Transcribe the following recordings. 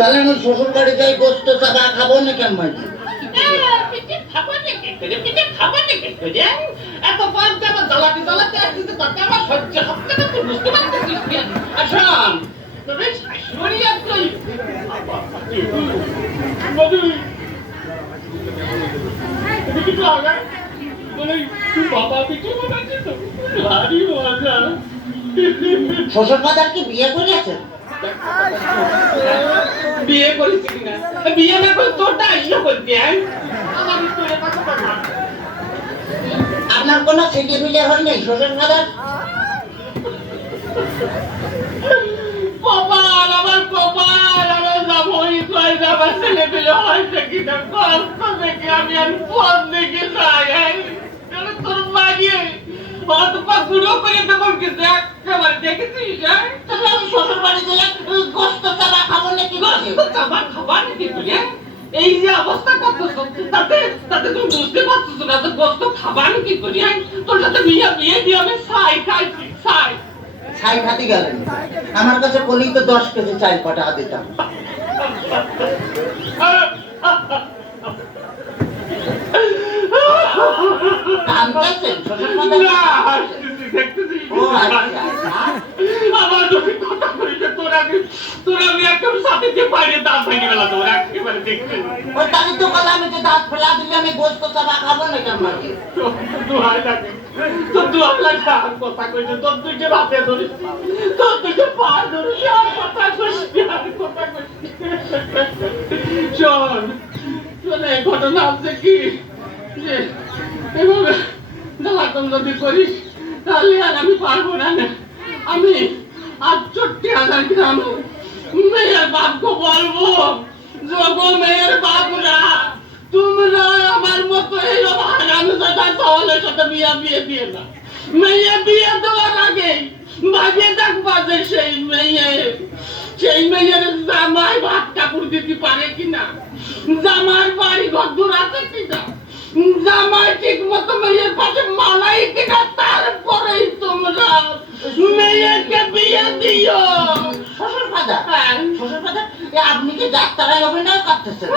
তাহলে আমি শ্বশুর বাড়ি যাই গোস্ত চাকা খাবো না কেন ভাই? এত পান্তে আমার জ্বালাতে জ্বালাতে আসতেছে তাতে আমার সহ্য হচ্ছে না, তুই বুঝতে পারতেছিস? আসাম তবে শাশুড়ি আর তুই শ্বশুর ফাদার কি বিয়ে করেছেন? বিয়ে করেছি কিনা? বিয়ে না করে তোরটা আসলো করতে আমার তোর কথা বল। আপনার কোনো ছেলে মিলে হয় নাই শ্বশুর ফাদার? কপাল আমার কপাল, আমার জামাই কয় আমার ছেলে পেলে হয়েছে কিনা কষ্ট দেখে আমি আর ফোন দেখে যাই। তোর মাগিয়ে অত পা গুঁড়ো করে দেবো কিন্তু একেবারে দেখেছিস? তাহলে আমি শ্বশুর বাড়ি গেলে গোস্ত চাকা খাবো না কি করে? খাবার খাবার কিন্তু এই যে অবস্থা করতেছ তাতে তাতে তুমি বুঝতে পারছো না তো গোস্ত খাবার কি করি? তোর সাথে বিয়ে বিয়ে দিয়ে আমি ছাই খাইছি ছাই। ছাই খাতে গেলেন? আমার কাছে বলেই তো 10 কেজি চাল কটা দিতাম। কাঁদতেছেন শ্বশুর ফাদার? না হাসতেছি দেখতেছিস? ও আচ্ছা। আমার যদি কথা কইছে তোর আমি একদম সাথে যে বাইরে দাঁত ভেঙে গেল তোর একেবারে দেখতে। ওই তাহলে তো বলে আমি যে দাঁত ফেলা দিলে আমি গোস্ত চাকা খাবো না কেন ভাই? দোহাই লাগে তোর দোহাই লাগে আর কথা কইছে তোর তুই যে রাতে ধরিস তোর তুই যে পা ধরিস আর কথা কইছিস আর কথা কইছিস। শোন শোন এই ঘটনা হচ্ছে কি যে এভাবে জ্বালাতন যদি করিস তাহলে আর আমি পারবো না। আমি ৬৮,০০০ গ্রাম মেয়ের বাপকে বলবো যোগো মেয়ের বাপরা তোমরা আমার মতো এইরকম আগামী কথা সওয়ালের সাথে বিয়ে বিয়ে দিয়ে না। মেয়ে বিয়ে দেওয়ার আগে বাজিয়ে দেখবা যে সেই মেয়ের জামাই ভাত কাপড় দিতে পারে কিনা, জামার বাড়ি ঘর দূর আছে কিনা, জামাই ঠিক মতো মেয়ের পাশে মানাই কিনা, তারপরেই তোমরা মেয়েকে বিয়ে দিও। শ্বশুর ফাদার? শ্বশুর ফাদার আপনি কি ডাক্তারায় অভিনয় করতেছেন?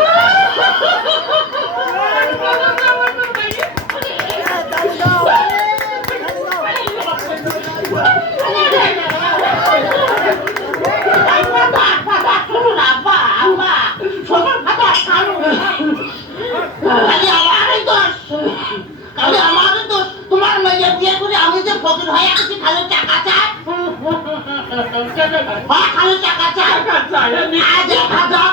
তোমার মেয়ে বিয়ে করে আমি যে ফকির হয়ে আছি খালি টাকা চাই, খালি টাকা চাই। আজ ১,০০০,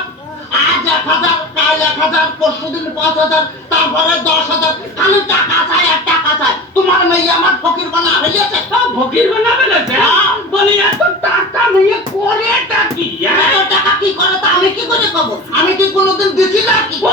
আজ ১,০০০, কাল ১,০০০, পরশুদিন ৫,০০০, তারপরে ১০,০০০, খালি টাকা চাই আর টাকা চাই। তোমার মেয়ে আমার ফকির বানা হইয়াছে। ফকির বানা ফেলেছে? বলি এত টাকা মেয়ে করেটা কি? এত টাকা কি করে তা আমি কি করে কব? আমি কি কোনোদিন দিছি নাকি? ও